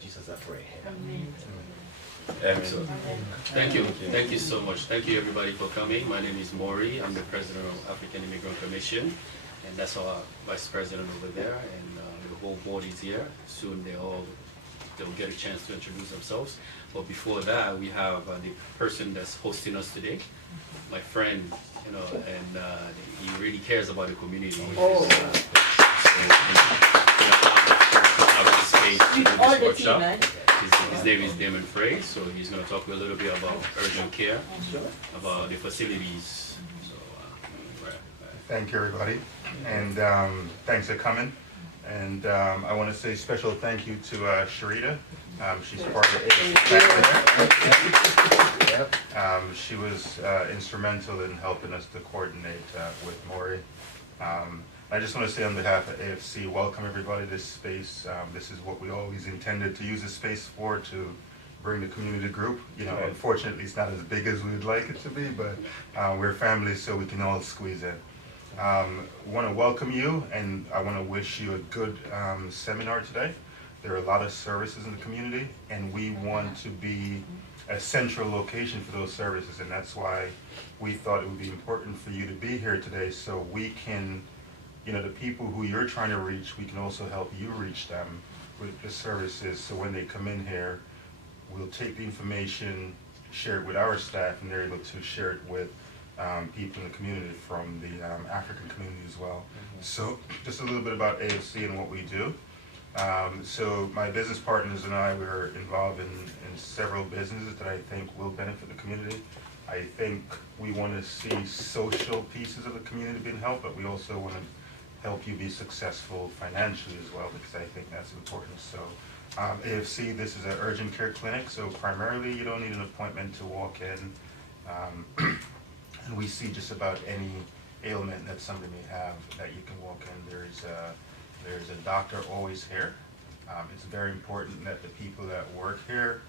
Jesus I pray. Amen. So, thank you so much. Thank you everybody for coming. My name is Maury. I'm the president of African Immigrant Commission, and that's our vice president over there, and the whole board is here. Soon they'll get a chance to introduce themselves. But before that, we have the person that's hosting us today, my friend, you know, and he really cares about the community. Oh. All the team, man. His name is Damon Frey, so he's going to talk a little bit about urgent care, about the facilities. So, Thank you, everybody, and thanks for coming. And I want to say special thank you to Sharita. She's part of the AFC. She was instrumental in helping us to coordinate with Maury. I just want to say on behalf of AFC, welcome everybody to this space. This is what we always intended to use this space for, to bring the community group. You know, unfortunately it's not as big as we would like it to be, but we're family, so we can all squeeze in. Want to welcome you, and I want to wish you a good seminar today. There are a lot of services in the community, and we want to be a central location for those services, and that's why we thought it would be important for you to be here today, so we can, you know, the people who you're trying to reach, we can also help you reach them with the services. So when they come in here, we'll take the information, share it with our staff, and they're able to share it with people in the community from the African community as well. So just a little bit about AFC and what we do. So my business partners and I, we're involved in several businesses that I think will benefit the community. I think we want to see social pieces of the community being helped, but we also want to help you be successful financially as well, because I think that's important. So AFC, this is an urgent care clinic, so primarily you don't need an appointment to walk in. And we see just about any ailment that somebody may have that you can walk in. There's a doctor always here. It's very important that the people that work here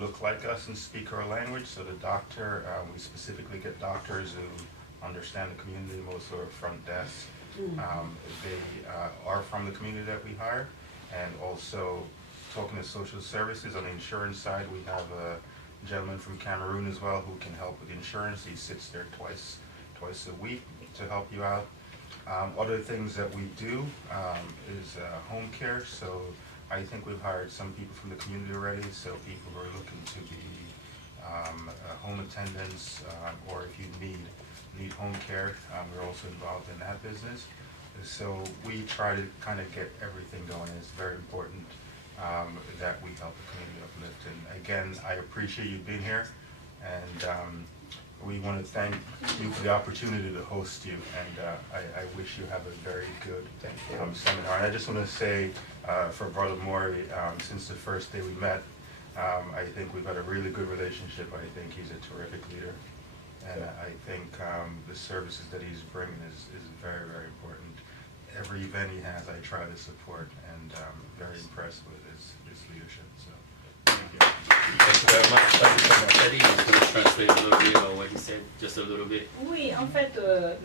look like us and speak our language. So the doctor, we specifically get doctors who understand the community, most of our front desk. They are from the community that we hire. And also talking to social services on the insurance side, we have a gentleman from Cameroon as well who can help with insurance. He sits there twice a week to help you out. Other things that we do is home care. So I think we've hired some people from the community already. So people who are looking to be home attendants, or if you need home care, we're also involved in that business. So we try to kind of get everything going. It's very important that we help the community uplift. And again, I appreciate you being here, and we want to thank you for the opportunity to host you, and I wish you have a very good seminar. And I just want to say for Brother Maury, since the first day we met, I think we've had a really good relationship. I think he's a terrific leader, and I think the services that he's bringing is very, very important. Every event he has, I try to support, and I'm very impressed with his leadership. So, thank you. Thank you very much. Eddie is going to translate a little bit of what he said, just a little bit. Oui, en fait,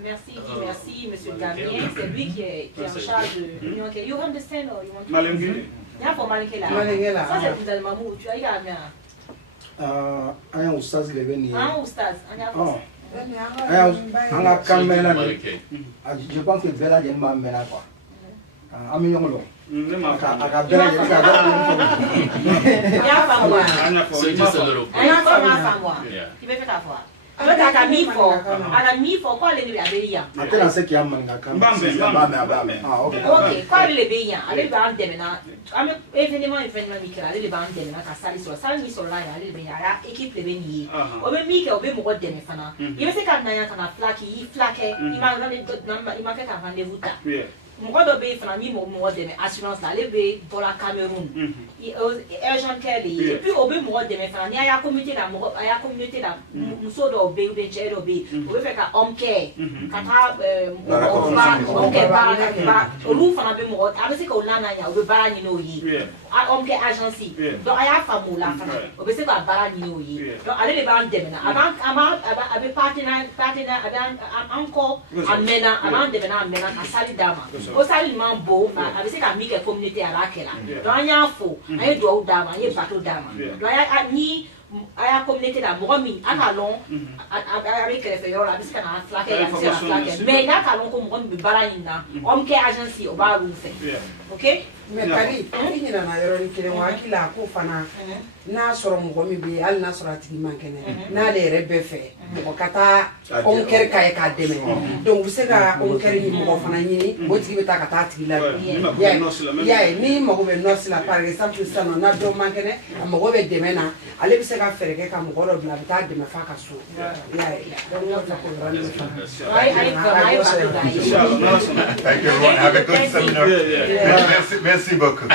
merci, Monsieur Damien. C'est lui qui est en charge de l'Union. You understand or you want to? Malingui. Yeah, for Malingela. Ça c'est pour Dalmamou. Tu as eu à bien. Un oustaz il est venu. Un oustaz. Je pense que Bella vient m'amener quoi. So just a little bit. Yeah. Ok, qual è le beia? Alle bande mena. Ame evenement mikela, alle bande mena ka sali so online, alle beia, équipe le beni. Obe mike obe mo de me fana. Ibe se ka na ya kana flaki, flake, ima ka rendez-vous ta. Moi de be fana mi mo de me assurance la le be pour la Cameroun. Urgent care et puis obe mo de me fana ni aya communauté da muso do be ou be jero be. Obe fe ka home care. Kata home care ba olu fana be mo abe se ko lana ya obe bara ni no yi. Home care agency. Donc aya famu la fana. Obe se ko bara ni no yi. Donc ale le ba de me na abe partenaire abe encore amena abe de me na amena ka sali dama. o sali man bo na abi se ka mi ke community ara kela do anya fo ayi do dama ayi bato dama do ni aya community da mo mi aka lon abi kele fe yo la bi se na flake ya se flake mais na ka lon ko mo mi bara yina o ke agency o ba ru fe okay mais kali ni na yoro ni kele wa kila ko fana na soro mo mi bi al na soro atigi mankene na le rebe fe mo kata on ker kay ka deme donc se ga on ker ni mo fana ni bo tigi beta kata tigi la ya ni mo go be no sila par exemple ça no na do mankene mo go be deme na ale bi se ga fere ke ka mo go do na beta deme fa ka so ya donc la ko ran Thank you, everyone. Have a good seminar. Merci beaucoup.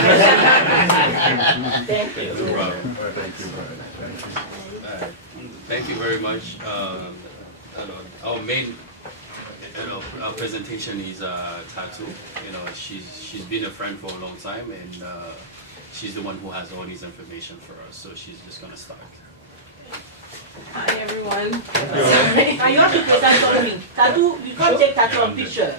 Thank you. No problem. Thank you very much. Our main our presentation is Tattoo. She's been a friend for a long time, and she's the one who has all these information for us. So she's just gonna start. Hi everyone. Sorry. And you have to present something. Tattoo, you can't take tattoo on picture.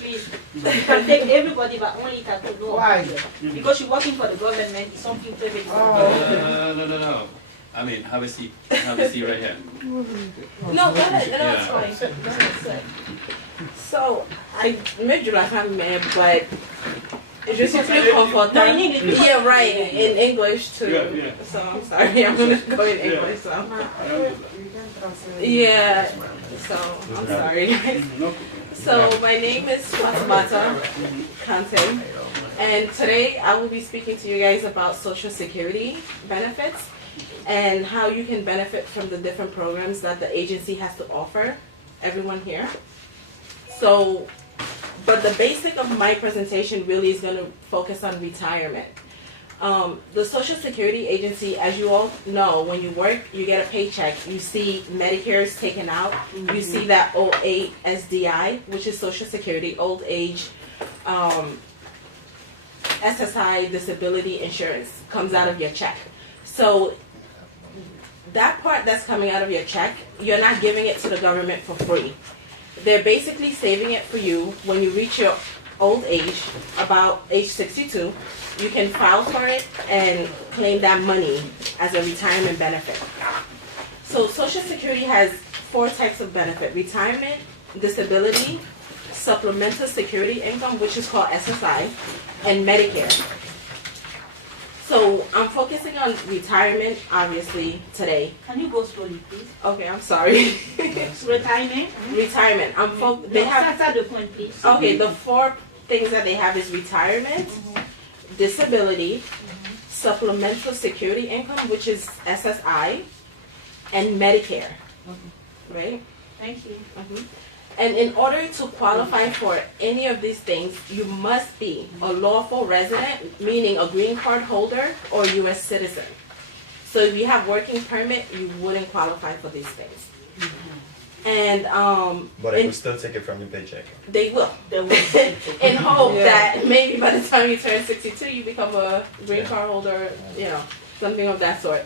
Please. You can take everybody, but only tattoo. No. Why? Because you're working for the government, it's something private. No. I mean, have a seat. Have a seat right here. No, go ahead. No, it's fine. Go ahead. So, I made you like I'm mad, but je suis plus comfortable. No, in English. Yeah, right. In English too. Yeah. So I'm sorry. I'm gonna go in English. So. Yeah. So I'm sorry, guys. So my name is Fatimata Kante, and today I will be speaking to you guys about Social Security benefits and how you can benefit from the different programs that the agency has to offer everyone here. So, but the basic of my presentation really is going to focus on retirement. The Social Security Agency, as you all know, when you work, you get a paycheck. You see Medicare is taken out. You see that OA SDI, which is Social Security, old age, SSI, disability insurance, comes out of your check. So that part that's coming out of your check, you're not giving it to the government for free. They're basically saving it for you when you reach your old age, about age 62. You can file for it and claim that money as a retirement benefit. So Social Security has 4 types of benefit: retirement, disability, supplemental security income, which is called SSI, and Medicare. So I'm focusing on retirement, obviously, today. Can you go slowly, please? Okay, I'm sorry. Retirement. Retirement. They have. Start the point, please. Okay, the 4 things that they have is retirement, disability, supplemental security income, which is SSI, and Medicare. Right? Thank you. And in order to qualify for any of these things, you must be a lawful resident, meaning a green card holder or U.S. citizen. So if you have working permit, you wouldn't qualify for these things. And but I can still take it from your paycheck. They will. In hope that maybe by the time you turn 62, you become a green card holder, something of that sort.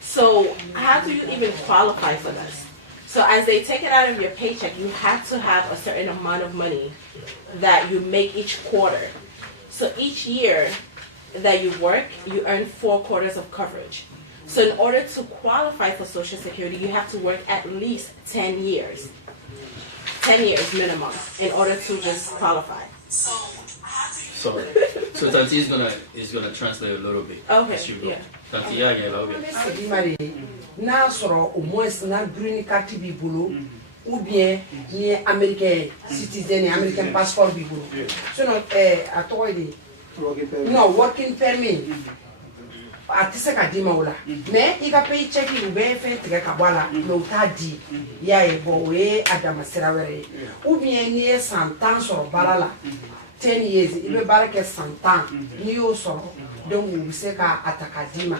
So how do you even qualify for this? So as they take it out of your paycheck, you have to have a certain amount of money that you make each quarter. So each year that you work, you earn 4 quarters of coverage. So in order to qualify for Social Security, you have to work at least 10 years. 10 years minimum in order to just qualify. Sorry. So Tanti is gonna translate a little bit. Okay. As you go. Yeah. Tanti, yeah. Na soro au moins na green card bi bolo ou bien ni American citizen, American passport bi bolo. So no atoide no working permit. Atise ka di mawla. Mais I ka pay check you be fe tege ka bala no ta di. Ya e bo we adama sirawere. Ou bien ni 100 ans soro balala. 10 years ibe barake 100 ans ni yo soro. Donc vous savez qu'à Atakadima,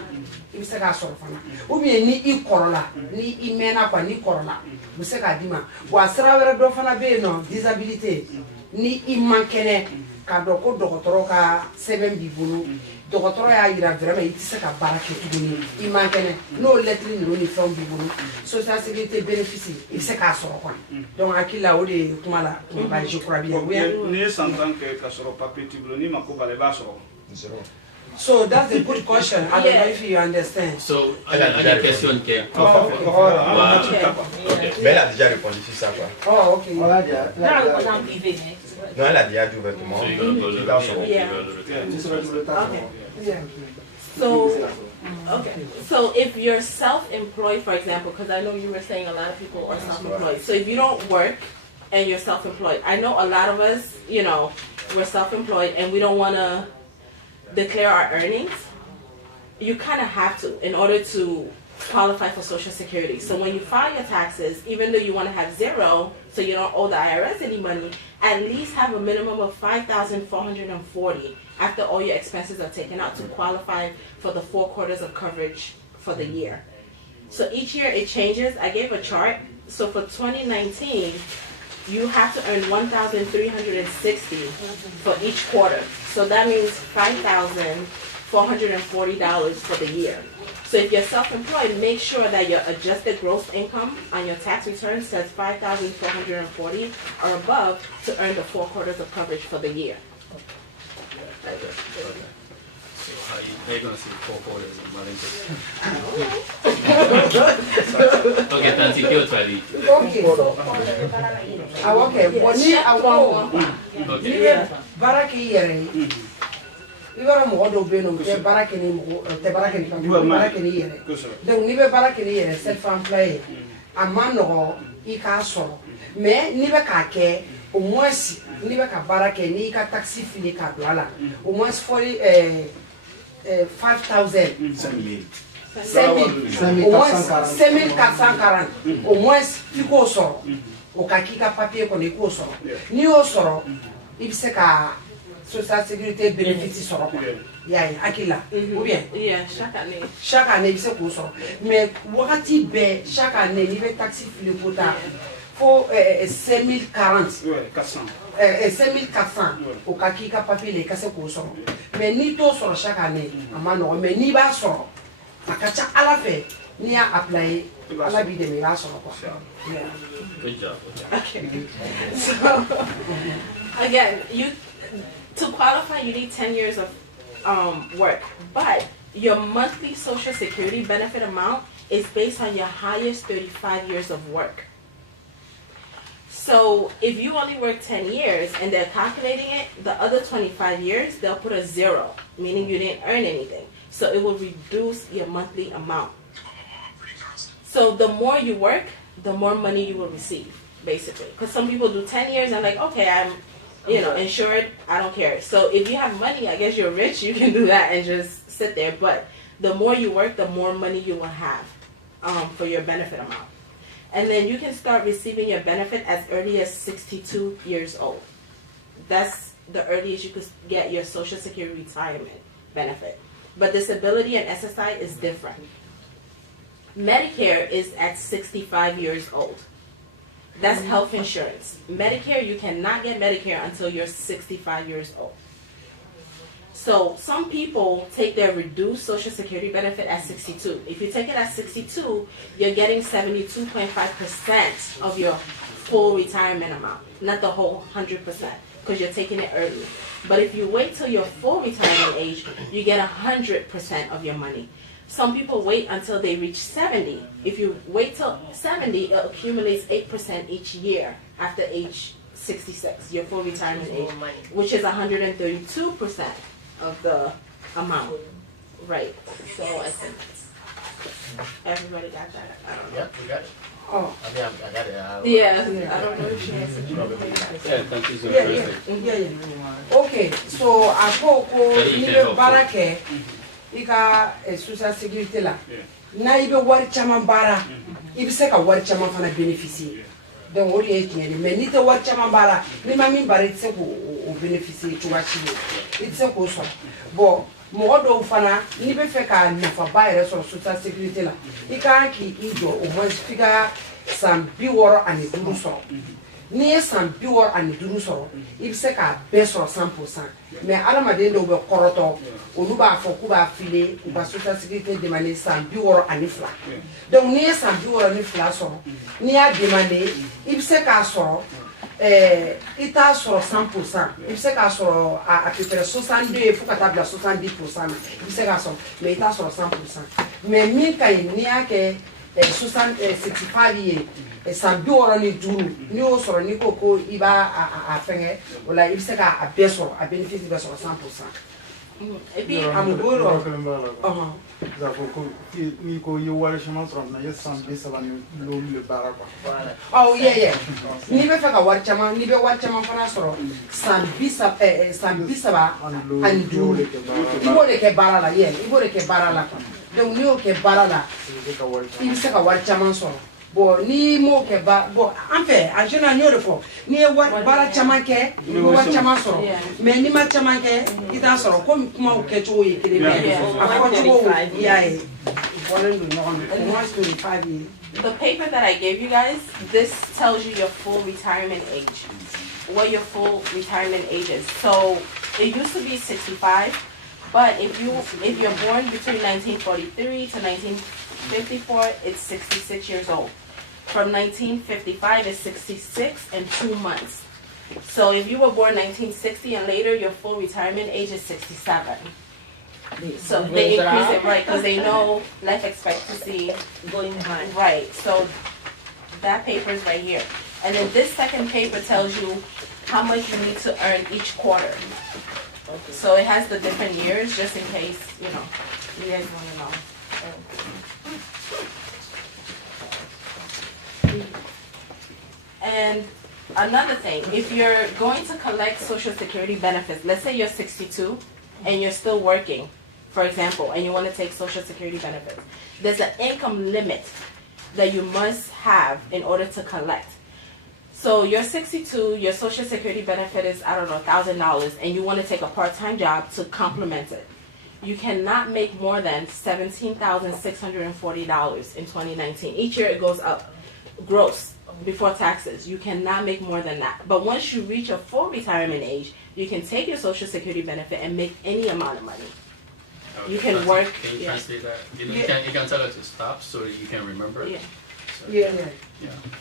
il sait qu'à Sorfana. Ou bien ni I Korola, ni I Mena, ni Korola. Vous savez qu'à Dima. Ou à Sravera Dofana B, non, disabilité, ni I Mankene, Kadoko Dokotoroka, 7 Bibulu, dɔgɔtɔrɔ y'a yira vraiment i tɛ se ka baara kɛ tuguni i man kɛnɛ n'o lettre ninnu ni fɛnw b'i bolo social sécurité bénéfice i bɛ se k'a sɔrɔ quoi donc hakili la o de ye kuma la kumaba je crois bien ni ye san 10 kɛ ka sɔrɔ papier t'i bolo n'i ma ko bala i b'a sɔrɔ. So that's a good question. I don't know if you understand. So, la question que... Mais elle a déjà répondu sur ça, quoi. Oh, ok. Non, elle a déjà dit ouvertement. So if you're self-employed, for example, because I know you were saying a lot of people are self-employed. So if you don't work and you're self-employed, I know a lot of us, you know, we're self-employed and we don't want to declare our earnings. You kind of have to in order to qualify for Social Security. So when you file your taxes, even though you want to have zero, so you don't owe the IRS any money, at least have a minimum of $5,440 after all your expenses are taken out to qualify for the 4 quarters of coverage for the year. So each year it changes. I gave a chart. So for 2019, you have to earn $1,360 for each quarter. So that means $5,440 for the year. So if you're self-employed, make sure that your adjusted gross income on your tax return says $5,440 or above to earn the 4 quarters of coverage for the year. Okay. So how you going to see 4 quarters in Malaysia? Okay, thank you, Charlie. Okay. Baraki yere. Ibara mo do be no te baraki ni mo te baraki ni baraki ni yere. Donc ni be baraki ni yere self employed. Amano I ka soro. Mais ni be ka ke au moins ni be ka baraki ni ka taxi fini ka doala. Au moins 5,000. 5,440. Au moins iko soro. O ka kika papier ko ni ko soro. Ni o soro il se ka social sécurité bénéficie soro quoi. Ya akila ou bien chaque année il se ko soro. Mais wakati be chaque année ni be taxi fili kota faut 5,040 5,400 o ka kika papier le ka se ko soro. Mais ni to soro chaque année amano mais ni ba soro akacha ala fe ni a apply ala bi de me ba soro quoi. Good job. Okay. So again, to qualify, you need 10 years of work, but your monthly Social Security benefit amount is based on your highest 35 years of work. So if you only work 10 years and they're calculating it, the other 25 years, they'll put a 0, meaning you didn't earn anything. So it will reduce your monthly amount. So the more you work, the more money you will receive, basically. Because some people do 10 years and like, okay, I'm, insured, I don't care. So if you have money, I guess you're rich, you can do that and just sit there. But the more you work, the more money you will have for your benefit amount. And then you can start receiving your benefit as early as 62 years old. That's the earliest you could get your Social Security retirement benefit. But disability and SSI is different. Medicare is at 65 years old. That's health insurance. Medicare, you cannot get Medicare until you're 65 years old. So some people take their reduced Social Security benefit at 62. If you take it at 62, you're getting 72.5% of your full retirement amount, not the whole 100%, because you're taking it early. But if you wait till your full retirement age, you get 100% of your money. Some people wait until they reach 70. If you wait till 70, it accumulates 8% each year after age 66, your full retirement age, which is 132% of the amount. Right. So I think everybody got that. I don't know. Yeah, we got it. Oh. I mean, I got it. Yeah, I don't know if she has it. Yeah, thank you so much. Yeah. Okay, so I go ni be barake ika social sécurité la. Na ibe wari chaman bara. Ibe se ka wari chaman fana bénéficier. Donc on est bien mais ni te wari chaman bara, ni ma min bare se ko bénéficier tu wachi. It's a ko so. Bon, mo do fana ni be fe ka nafa ba ere so social sécurité la. Ika ki ijo o mo fika sam bi woro ani duru so. ni ye san 65 sɔrɔ i bɛ se k'a bɛɛ sɔrɔ 100%. mais adamaden dɔw bɛ kɔrɔtɔ olu b'a fɔ k'u b'a file u ka social sécurité demander san 62. donc ni ye san 62 sɔrɔ n'i y'a demander i bɛ se k'a sɔrɔ i t'a sɔrɔ 100%, i bɛ se k'a sɔrɔ à peu près 62 fo ka taa bila 70% na i bɛ se k'a sɔrɔ mais i t'a sɔrɔ 100%. mais min ka ɲi n'i y'a kɛ 65 ye san 65 n'i y'o sɔrɔ n'i ko ko i b'a a fɛngɛ o la i bɛ se k'a bɛɛ sɔrɔ a bénéfice bɛɛ sɔrɔ 100%. et puis ni ko ye wari caman sɔrɔ na ye san 30 ni l'olu le baara quoi. oh yeah n'i bɛ fɛ ka wari caman n'i bɛ wari caman fana sɔrɔ san 30 ani 5 i b'o de kɛ baara la i b'o de kɛ baara la donc n'i y'o kɛ baara la i bɛ se ka wari caman sɔrɔ. bon ni m'o kɛ bon en fait en général n'o de fɔ n'i ye baara caman kɛ i bɛ wari caman sɔrɔ mais n'i ma caman kɛ i t'a sɔrɔ komi kumaw kɛcogo ye kelen ye a fɔcogo i y'a ye bɔlen don ɲɔgɔn na o ma 25 ye. The paper that I gave you guys, this tells you your full retirement age, what your full retirement age is. So it used to be 65, but if you're born between 1943 to 1954, it's 66 years old. From 1955, it's 66 and 2 months. So if you were born 1960 and later, your full retirement age is 67. So they increase it, right, because they know life expectancy going high. Right, so that paper is right here. And then this second paper tells you how much you need to earn each quarter. Okay. So it has the different years, just in case, you guys want to know. And another thing, if you're going to collect Social Security benefits, let's say you're 62 and you're still working, for example, and you want to take Social Security benefits, there's an income limit that you must have in order to collect. So you're 62, your Social Security benefit is, I don't know, $1,000, and you want to take a part-time job to complement it. You cannot make more than $17,640 in 2019. Each year it goes up, gross, before taxes. You cannot make more than that. But once you reach a full retirement age, you can take your Social Security benefit and make any amount of money. Okay, you can work. Can you translate that? You can tell her to stop so that you can remember it. Yeah.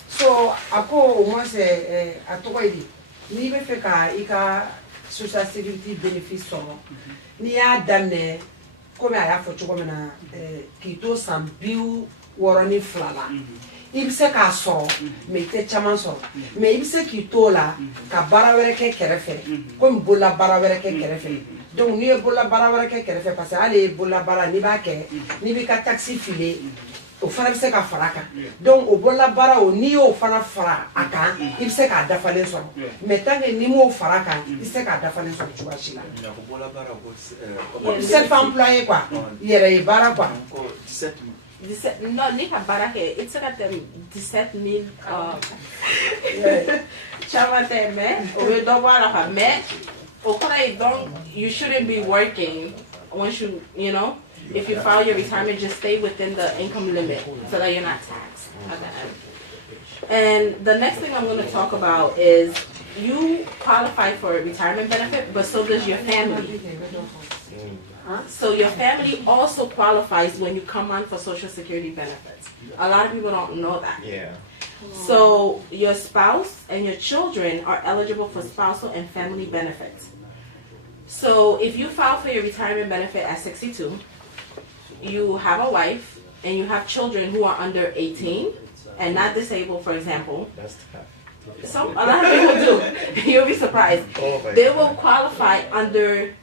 So ako umase atokoidi ni be fe ka ika Social Security benefits sɔrɔ ni y'a daminɛ komi a y'a fɔ cogo min na k'i to san 62 la i bɛ se k'a sɔrɔ mais i tɛ caman sɔrɔ mais i bɛ se k'i to la ka baara wɛrɛ kɛ kɛrɛfɛ komi bolola baara wɛrɛ kɛ kɛrɛfɛ donc n'i ye bolola baara wɛrɛ kɛ kɛrɛfɛ parce que hali bolola baara n'i b'a kɛ n'i b'i ka taxe file o fana bɛ se ka fara a kan donc o bolola baara o n'i y'o fana fara a kan i bɛ se k'a dafalen sɔrɔ mais tant que n'i m'o fara a kan i tɛ se k'a dafalen sɔrɔ cogoya si la self employé quoi yɛrɛ ye baara quoi. No, ni ka baara kɛ i tɛ se ka tɛmɛ 17,000 caman tɛ mais o bɛ dɔ bɔ a la quoi mais o kɔrɔ ye donc you shouldn't be working once you know. If you file your retirement, just stay within the income limit so that you're not taxed at the end. And the next thing I'm going to talk about is you qualify for a retirement benefit, but so does your family. So your family also qualifies when you come on for Social Security benefits. A lot of people don't know that. Yeah. So your spouse and your children are eligible for spousal and family benefits. So if you file for your retirement benefit at 62, you have a wife and you have children who are under 18 and not disabled, for example. That's tough. A lot of people do. You'll be surprised. They will qualify under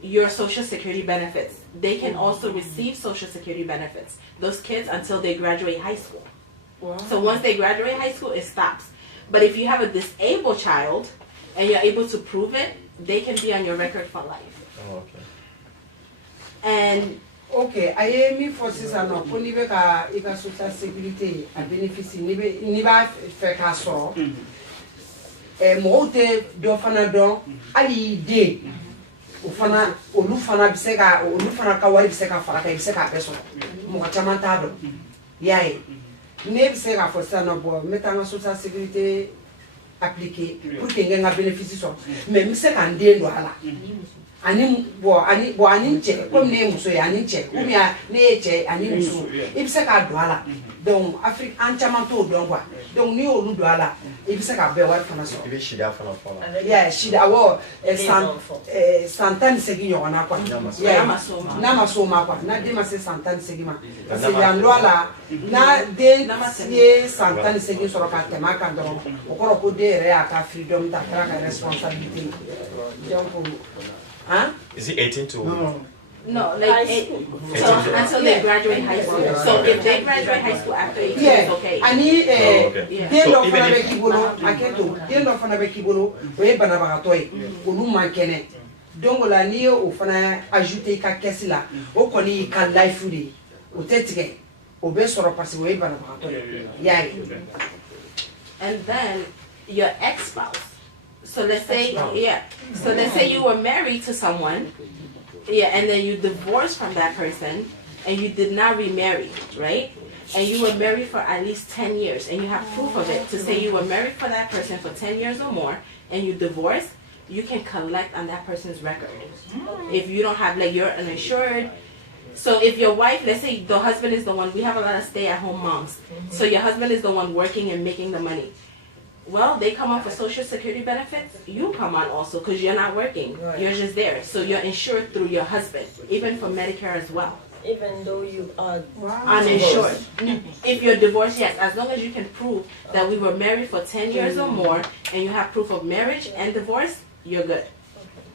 your Social Security benefits. They can also receive Social Security benefits, those kids, until they graduate high school. Wow. So once they graduate high school, it stops. But if you have a disabled child and you're able to prove it, they can be on your record for life. Oh, okay. And okay, I am me for sister no. Ko ni be ka ika Social Security a benefits ni ba fe ka so. Mo te do fana don ali de. O fana olu fana bi se ka olu fana ka wari bi se ka fara ka bi se ka peso. Mo ka chama ta do. Yai. Ne bi se ka for sister no bo metanga Social Security appliquer pour que nga bénéficie so mais mi se kan de ndo ala ani che comme ne muso ya ani che ou bien ne che ani muso il se ka do ala donc Afrique entièrement to do quoi donc ni o lu do ala il se ka be wa fana so Il shida fana fala. yeah shida wo santan segi yona quoi yeah na masoma quoi na de ma se santan segi ma c'est ya lo ala na de ye santan segi so ka tema ka do o ko ko de re aka freedom ta ka responsabilité donc huh? Is it 18 to? No, like until they graduate high school. So if they graduate high school after 18, it's okay. Ani okay. de lo fana be kibolo aketo de lo fana be kibolo o e bana ba toy o lu mankene donc la ni o fana ajouter ka caisse la o koni ka life di o tetike o be soro parce o e bana ba toy yeah. And then your ex-spouse. So let's say so let's say you were married to someone, and then you divorced from that person and you did not remarry, right? And you were married for at least 10 years and you have proof of it to say you were married for that person for 10 years or more and you divorced, you can collect on that person's record. If you don't have, like, you're uninsured. So if your wife, let's say the husband is the one, we have a lot of stay-at-home moms. So your husband is the one working and making the money. Well, they come on for Social Security benefits, you come on also because you're not working. Right. You're just there. So you're insured through your husband, even for Medicare as well. Even though you are uninsured. If you're divorced, yes, as long as you can prove that we were married for 10 years or more and you have proof of marriage and divorce, you're good.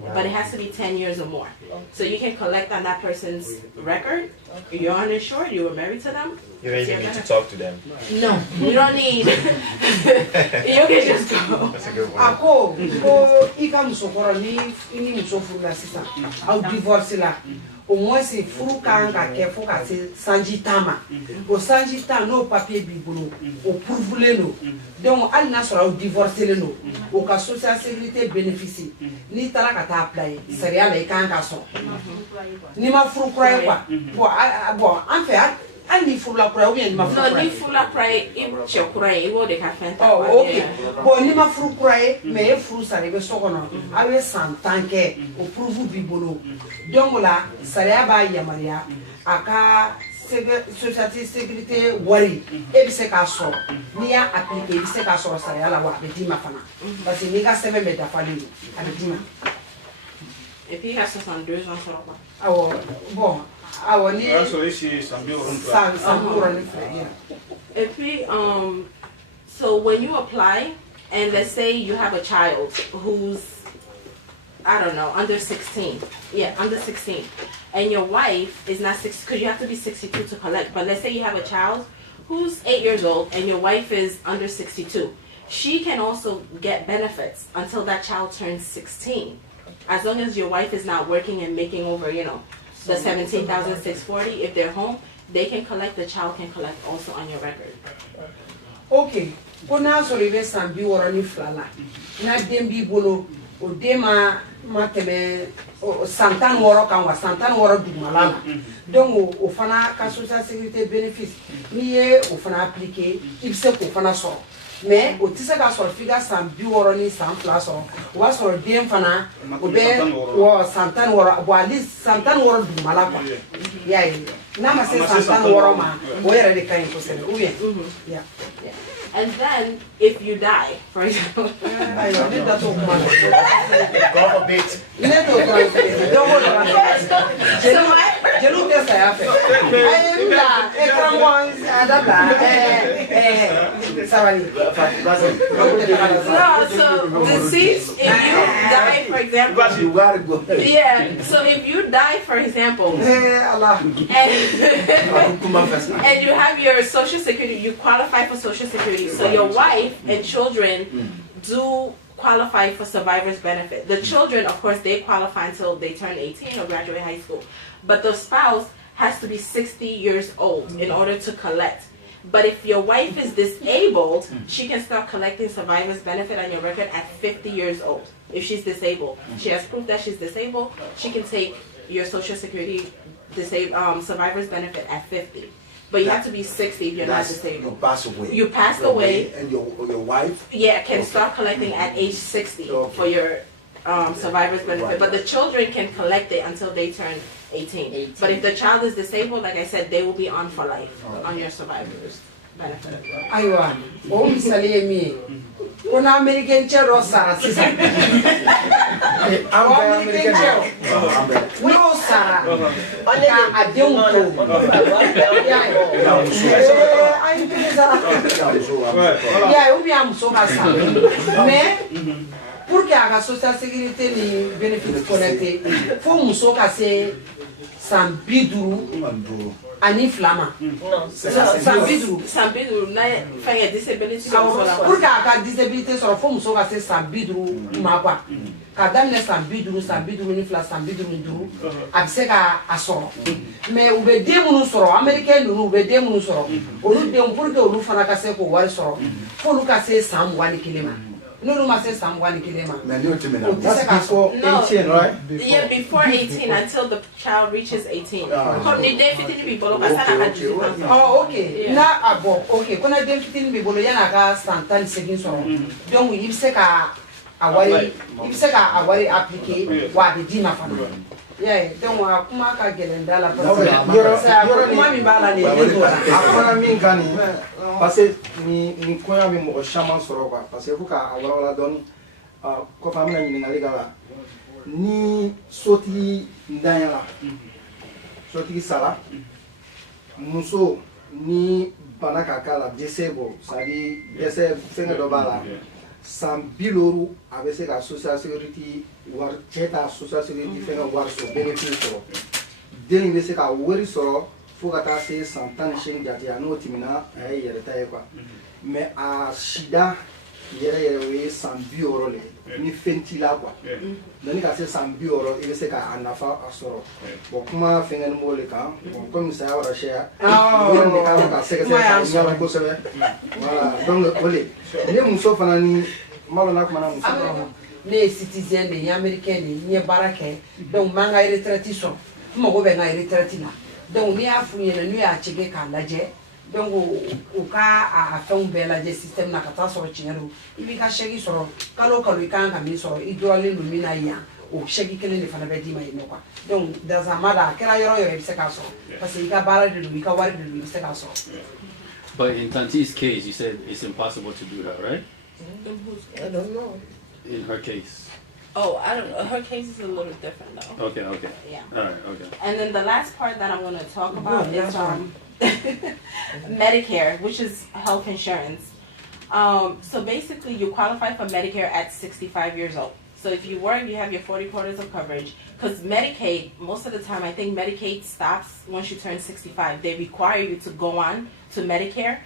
Wow. But it has to be 10 years or more. So you can collect on that person's record. You're uninsured, you were married to them. You don't even need to talk to them. No, you don't need. You can just go. That's a good one. Ako, ika musokoro ni ini musofuru la sisa. Au divorce la. Au moins c'est furu kanga ke fo ka se sanji tama. O sanji tama no papier bibulu. O prouve no. Donc al na sora au divorce le no. O ka social sécurité bénéficie. Ni tala ka ta apply. Seria le kanga so. Ni ma furu kura kwa. Bon, en fait ani fula kura ou bien ni ma furu kura. No, ni fula kura e chokura e wo de ka fenta. Oh, okay. Bon, ni ma furu kura e mais e furu sare be sokono. Awe santanke o prouve bibulu. Donc là, ça va y amaria aka société sécurité wari e bi se ka so ni ya appliquer bi se ka so ça la wa be di ma fana parce que ni ka sebe me da fali avec di ma et puis il a 62 ans sur là. Ah bon, ah ni so ici ça bien et puis so when you apply and let's say you have a child who's I don't know, under 16. Yeah, under 16. And your wife is not 6, because you have to be 62 to collect. But let's say you have a child who's 8 years old and your wife is under 62. She can also get benefits until that child turns 16. As long as your wife is not working and making over, you know, the $17,640, if they're home, they can collect, the child can collect also on your record. Okay. Kona so rebe sambi worani flala. Na dembi bolo o dema mateme santan woro kanwa santan woro dugmalala. Donc o fana ka social sécurité bénéfice ni ye o fana appliquer ibse ko fana so. Mais o tise ka so figa sambi woro ni san place o wa so dem fana o be o santan woro bo ali santan woro dugmala kwa. Ya na ma se santan woro ma o yere de kan ko se o ye. Yeah. And then, if you die, for example, Go a bit. so deceased, if you die, for example, yeah, so if you die, for example, and you have your Social Security, you qualify for Social Security, so your wife and children do qualify for survivor's benefit. The children, of course, they qualify until they turn 18 or graduate high school. But the spouse has to be 60 years old in order to collect. But if your wife is disabled, she can start collecting survivor's benefit on your record at 50 years old. If she's disabled, she has proof that she's disabled, she can take your Social Security survivor's benefit at 50. but you have to be 60 if you're not You disabled. pass away. You passed away. And your wife? Yeah, can start collecting at age 60 for your survivor's benefit, but the children can collect it until they turn 18. But if the child is disabled, like I said, they will be on for life on your survivor's benefit. Aywa, o misali mi. Kuna American chair Sara sisa. American chair. No Sara. Ka adem ko. Yeah, ubi am so ka sa. Mais pour que la social sécurité ni bénéfice connecté, faut muso ka se san biduru ani flama. San biduru na fanya disability. Pour que la disabilité soit faut muso ka se san biduru maba. Ka damine san biduru ni fla san biduru duru abse ka asoro. Mais u be dem nu soro américain nu be dem nu soro. Olu dem pour que olu fana ka se ko wari soro. Faut lu ka se san wani kilema. No, my sister, I'm going to kill him. That's before 18, right? Yeah, before 18 until the child reaches 18. Oh, okay. Yeah. Now, okay. When I didn't fit in the Boloyana, Santan seconds on. Don't we? If Seka, a worry applicate, what the dinner for? Yeah, don't want to come again. Parce que ni koya mi mo shaman soro kwa parce que fuka awala doni ko famina ni ngali gala ni soti ndanya soti sala muso ni banaka kala disable sadi dese fenga do bala sam biloru avec la social security war cheta social security fenga war so benefit so deni be se ka wori soro fuka ta se santan shin jati ano timina ay yere taye kwa mais a shida yere we sambi oro le ni fentila kwa dani ka se sambi oro ile se ka anafa asoro bo kuma fengen mo le kan bon comme ça ora share ni ka se nyala ko sebe voilà donc ole ne muso fana ni malo na kuma na muso ne citizen de américain ni barake donc manga retraite so mo go be nga retraite na donc ni afunye na ni a chege ka laje donc o ka a fɛnw bɛɛ lajɛ système na ka taa sɔrɔ tiɲɛ don i b'i ka chèque sɔrɔ kalo kalo i kan ka min sɔrɔ i dɔrɔnlen don min na yan o chèque kelen de fana bɛ d'i ma yen nɔ quoi donc dans un mada a kɛra yɔrɔ yɔrɔ i bɛ se k'a sɔrɔ parce que i ka baara de don i ka wari de don i bɛ se k'a sɔrɔ. But in Tanti's case, you said it's impossible to do that, right? I don't know. In her case. Oh, I don't know. Her case is a little different though. Okay. Yeah. All right. Okay. And then the last part that I'm going to talk about is Medicare, which is health insurance. So basically, you qualify for Medicare at 65 years old. So if you work, you have your 40 quarters of coverage. Because Medicaid, most of the time, I think Medicaid stops once you turn 65. They require you to go on to Medicare.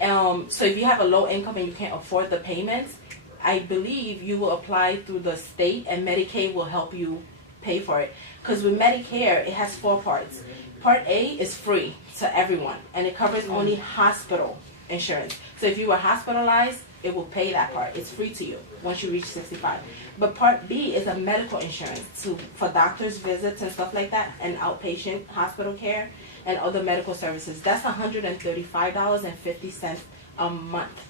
So if you have a low income and you can't afford the payments, I believe you will apply through the state and Medicaid will help you pay for it. Because with Medicare, it has 4 parts. Part A is free to everyone, and it covers only hospital insurance. So if you were hospitalized, it will pay that part. It's free to you once you reach 65. But Part B is a medical insurance for doctor's visits and stuff like that, and outpatient hospital care and other medical services. That's $135.50 a month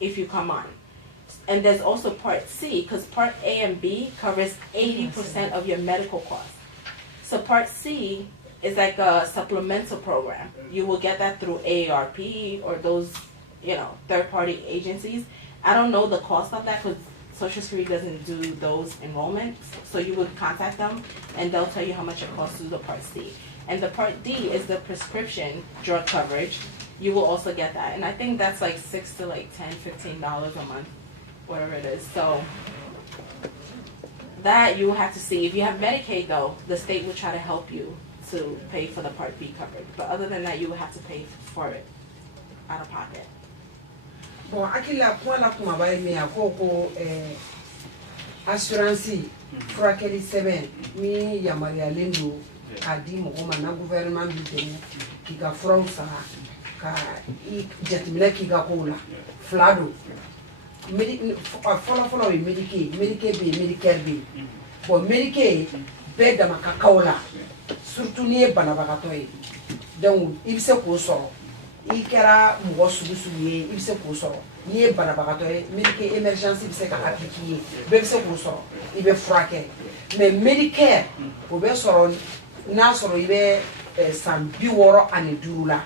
if you come on. And there's also Part C, because Part A and B covers 80% of your medical costs. So Part C is like a supplemental program. You will get that through AARP or those, third-party agencies. I don't know the cost of that because Social Security doesn't do those enrollments. So you would contact them and they'll tell you how much it costs to do the Part C. And the Part D is the prescription drug coverage. You will also get that. And I think that's like $6 to $10, $15 a month, whatever it is. So that you have to see. If you have Medicaid though, the state will try to help you to pay for the Part B coverage. But other than that, you will have to pay for it out of pocket. Bon, akila point la kuma baye mi akoko assurance frakeli 7 mi yamaria lendo kadi mo ma na gouvernement bi deni ki ga France ka I jetmina ki ga kola flado follow Medicaid bi Medicare bi bon Medicaid be da makakaola surtout ni banabagato yi donc i bɛ se k'o sɔrɔ i kɛra mɔgɔ sugu sugu ye i bɛ se k'o sɔrɔ n'i ye banabagatɔ ye Medicare emergency bɛ se ka appliquer ye bɛɛ bɛ se k'o sɔrɔ i bɛ furakɛ mais Medicare o bɛ sɔrɔ n'a sɔrɔ i bɛ san 65 la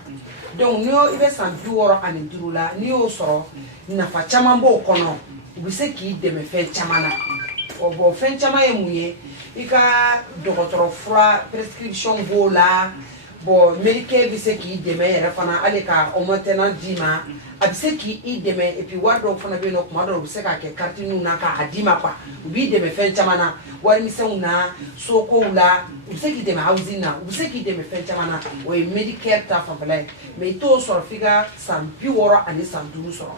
donc n'i i bɛ san 65 la n'i y'o sɔrɔ nafa caman b'o kɔnɔ u bɛ se k'i dɛmɛ fɛn caman na bon fɛn caman ye mun ye i ka dɔgɔtɔrɔ fura prescription b'o la bon Medicare bɛ se k'i dɛmɛ yɛrɛ fana hali ka ɔmɔtɛna d'i ma a bɛ se k'i dɛmɛ et puis wari dɔw fana bɛ yen nɔ tuma dɔw u bɛ se k'a kɛ carte ninnu na k'a d'i ma quoi u b'i dɛmɛ fɛn caman na warimisɛnw na sokow la u bɛ se k'i dɛmɛ housing na u bɛ se k'i dɛmɛ fɛn caman na o ye Medicare ta fanfɛla ye mais i t'o sɔrɔ f'i ka san 60 ani san 5 sɔrɔ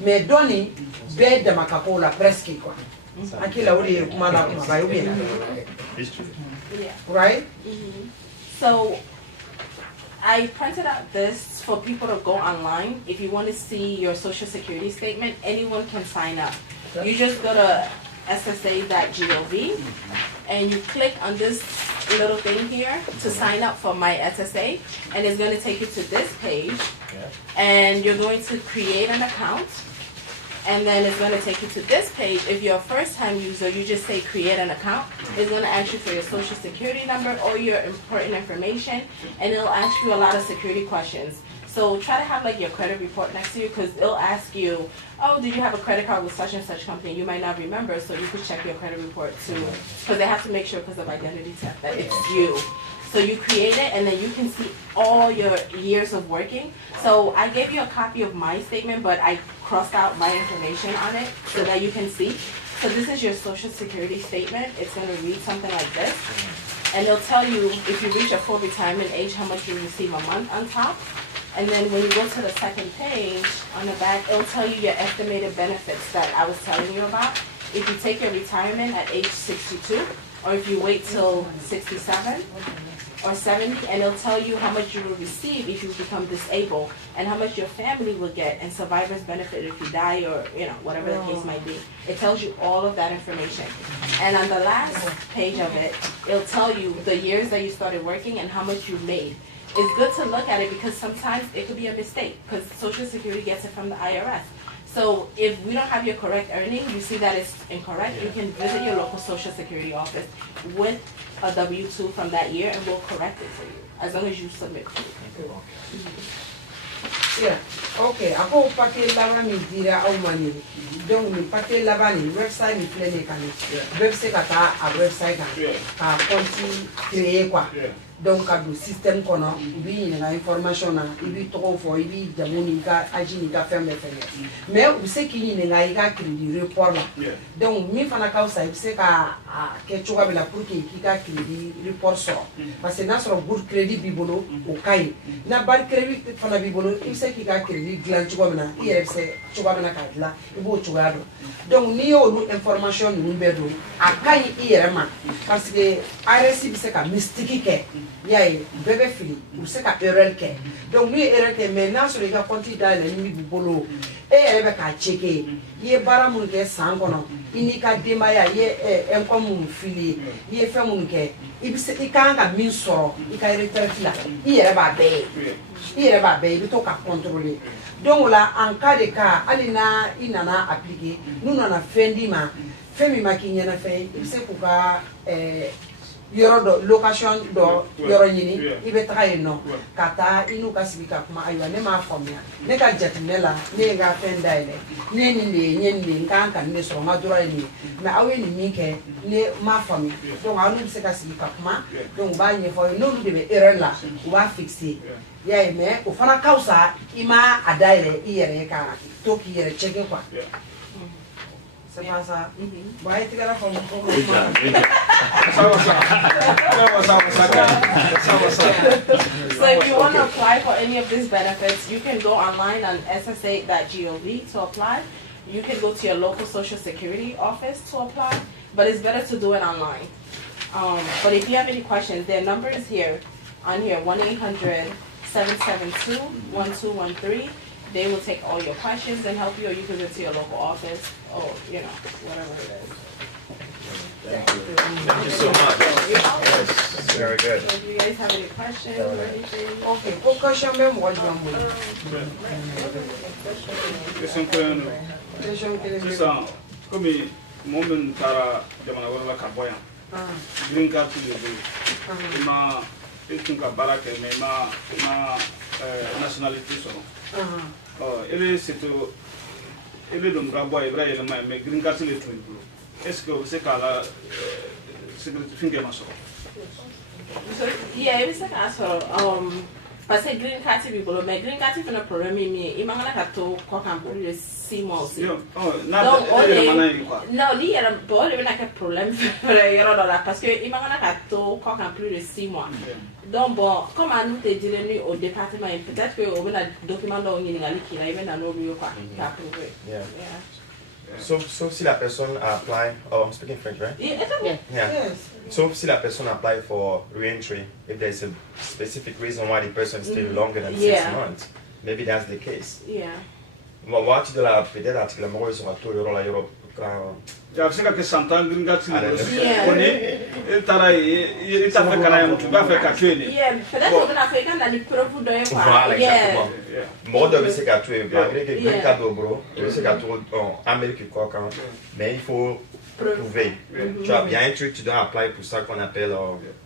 mais dɔ nin bɛɛ dama ka k'o la presque quoi hakili la o de ye kuma la kumaba ye ou bien right. So I printed out this for people to go online. If you want to see your social security statement, anyone can sign up. You just go to ssa.gov and you click on this little thing here to sign up for my SSA, and it's going to take you to this page, and you're going to create an account. And then it's going to take you to this page. If you're a first-time user, you just say create an account. It's going to ask you for your social security number or your important information, and it'll ask you a lot of security questions. So try to have like your credit report next to you, because it'll ask you, oh, did you have a credit card with such and such company? You might not remember, so you could check your credit report too, because they have to make sure because of identity theft that it's you. So you create it, and then you can see all your years of working. So I gave you a copy of my statement, but I crossed out my information on it so that you can see. So this is your social security statement. It's going to read something like this. And it'll tell you if you reach a full retirement age, how much you receive a month on top. And then when you go to the second page, on the back, it'll tell you your estimated benefits that I was telling you about. If you take your retirement at age 62, or if you wait till 67, or 70, and it'll tell you how much you will receive if you become disabled, and how much your family will get, and survivor's benefit if you die, or whatever the case might be. It tells you all of that information. And on the last page of it, it'll tell you the years that you started working and how much you made. It's good to look at it because sometimes it could be a mistake, because Social Security gets it from the IRS. So if we don't have your correct earning, you see that it's incorrect, you can visit your local Social Security office with a W-2 from that year, and we'll correct it for you, as long as you submit to it. Yeah, okay. Ako papier laba ni dira au mani. Donc ni papier laba ni website ni plene kani. Website kata a website kan. Ka konti créer quoi. Donc ka do système kono bi ni na information na ibi to fo ibi jamu ni ka aji ni ka femme fene. Mais u se ki ni na iga crédit report la. Donc mi fana ka usa se ka ke choga bela pour que ki ka crédit report so. Parce que na so good credit bibolo o kai. Na bad credit fana bibolo se ki ka crédit glan choga bena IRF se choga bena ka la ibo choga do. Donc ni o information ni bedo akai IRM parce que IRC bi se ka mistake ke yaye bébé fili ou se ka erreur ke. Donc mi erreur ke maintenant sur les gars compte dans les mi bibolo e ebe ka checker ye bara mun ke san kono ini ka demaya ye enko mun fili ye fe mun ke ibi se ikanga min soro ika retraite la ire ba be ibi to ka contrôler. Donc là en cas de cas alina inana appliquer nous na fendi ma femi makinya na fe ibi se ku ka yoro do location do yoro nyini ibe traye no kata inu kasibika kuma aywa ne ma famia ne ka jatinela ne ga fenda ile ne ni nkanka ne so ma dura ni me awe ni minke ne ma famia donc anu se kasibika kuma donc ba nye fo no lu de erreur la wa fixer ya me o fana causa ima adaire iyere ka to ki yere check quoi. C'est pas ça. Ouais, tu vas faire So if you want to apply for any of these benefits, you can go online on ssa.gov to apply. You can go to your local Social Security office to apply, but it's better to do it online. But if you have any questions, their number is here, on here, 1-800-772-1213. They will take all your questions and help you, or you can go to your local office, or whatever it is. Thank you so much. Very good. So do you guys have any questions or anything? Okay, pour question même moi je vais Question que nous. Question que C'est ça. Comme moment tara jamana wala ka boyan. Green card to the ma etunga baraka me ma nationalité so. Elle c'est to elle don boy Ibrahim mais green card le tout. Est-ce que c'est kala sécurité finge maso? So yeah, it was like parce que green card people, mais green card fait un problème mais il m'a pas to quoi quand plus 6 mois aussi. Non, il y a pas un problème parce que il m'a pas to quoi quand plus de 6 mois. Donc bon, comme nous te dit au département, peut-être que on a document dans une ligne qui là, il va dans nos quoi, approuvé. Sauf si la personne a apply, I'm speaking French, right? Yeah, it's okay. Yeah. Yes. Sauf si la personne apply for re-entry, if there's a specific reason why the person stay longer than 6 months, maybe that's the case. Yeah. Moi, tu dois la peut-être article moi sur la tour la Europe. Ya fika ke santan green card il tara il t'a fait kana mutu ba fait ka tuer. Yeah, peut-être on a fait quand on a preuve de quoi. Voilà, exactement. Moi, je sais qu'à tuer, malgré que green card au bro, je sais qu'à tuer en Amérique quoi quand, mais il faut prouver. Tu as bien un truc, tu dois apply pour ça qu'on appelle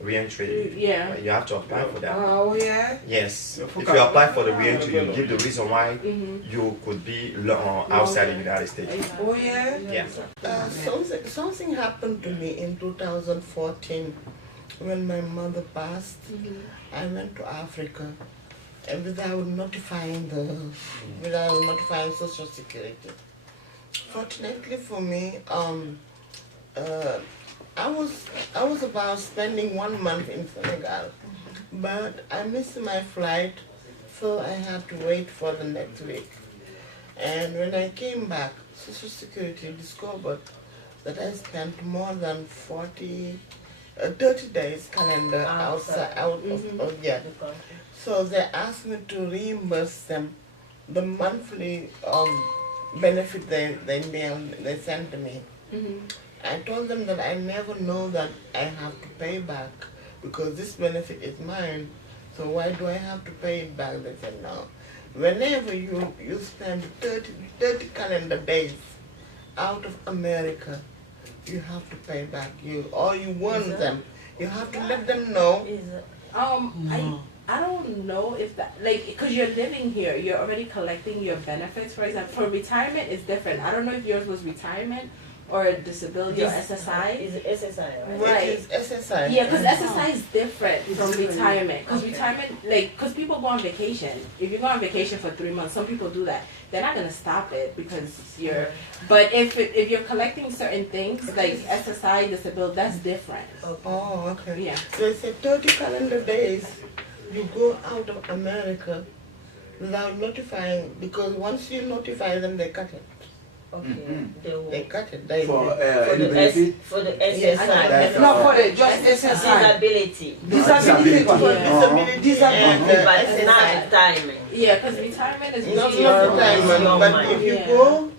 re-entry. Yeah. You have to apply for that. Oh yeah. Yes. If you apply for the re-entry, you give the reason why you could be outside the United States. Oh yeah. Yeah. Something happened to me in 2014 when my mother passed. I went to Africa and without notifying Social Security. Fortunately for me, I was about spending 1 month in Senegal, but I missed my flight, so I had to wait for the next week. And when I came back, Social Security discovered that I spent more than 30 days calendar out of yeah. So they asked me to reimburse them the monthly benefit they sent me. I told them that I never know that I have to pay back because this benefit is mine. So why do I have to pay it back? They said no. Whenever you spend 30 calendar days out of America, you have to pay back. You warn them. You have to let them know. I don't know if that, like, because you're living here, you're already collecting your benefits. For example, for retirement, it's different. I don't know if yours was retirement or disability or SSI. Is it SSI? Right. It is SSI. Yeah, because SSI is different from retirement. Because retirement, like, because people go on vacation. If you go on vacation for 3 months, some people do that. They're not gonna stop it because you're. But if you're collecting certain things like SSI, disability, that's different. Oh, okay. Yeah. So it's 30 calendar days. You go out of America without notifying, because once you notify them, they cut it. Okay. They cut it. For the SSI. No, for the just SSI. Disability. Disability. Disability. But it's not retirement. Yeah, because retirement is Not your retirement, your but money.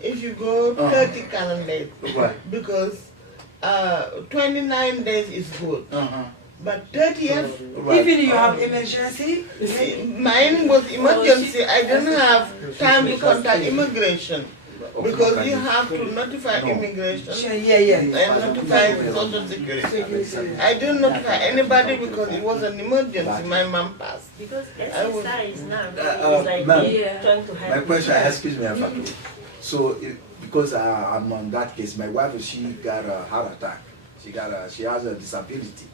if you go 30 calendar days, because 29 days is good. But 30th, Even you have emergency. mine was emergency. I didn't have time to contact immigration because you have to notify immigration Yeah. and notify Social Security. I didn't notify anybody because it was an emergency. My mom passed. Because SSI is not like trying to help. My question, excuse me, so because I'm on that case, my wife, she got a heart attack. She has a disability.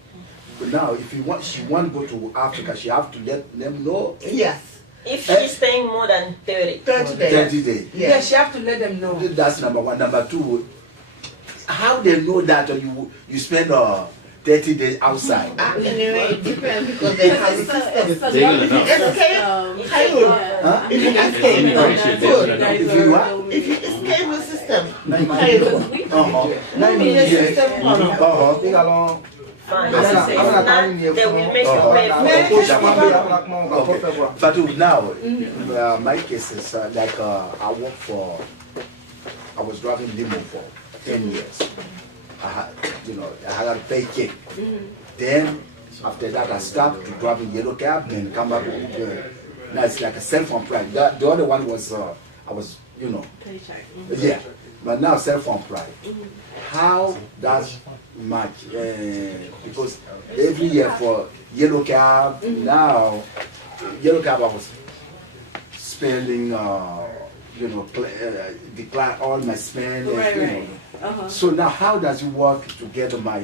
But now, if she want to go to Africa, she have to let them know. Yes. If she's staying more than 30 days. 30 days. Yeah, she have to let them know. That's number one. Number two, how they know that you spend 30 days outside? Anyway, it depends because they have the system. It's a If you escape the system, fine. They will make you pay for it. But now, my case is like I was driving limo for 10 years. I had a paycheck. Then After that, I stopped to drive in yellow cab and come back with now it's like a self-employed. The other one was, I was, you know. Paycheck. Yeah, but now self-employed. How does match? Because every year for yellow cab, now, yellow cab I was spending, you know, decline all my spending. Right, you right. know. So now how does it work to get my...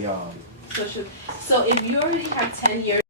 So if you already have 10 years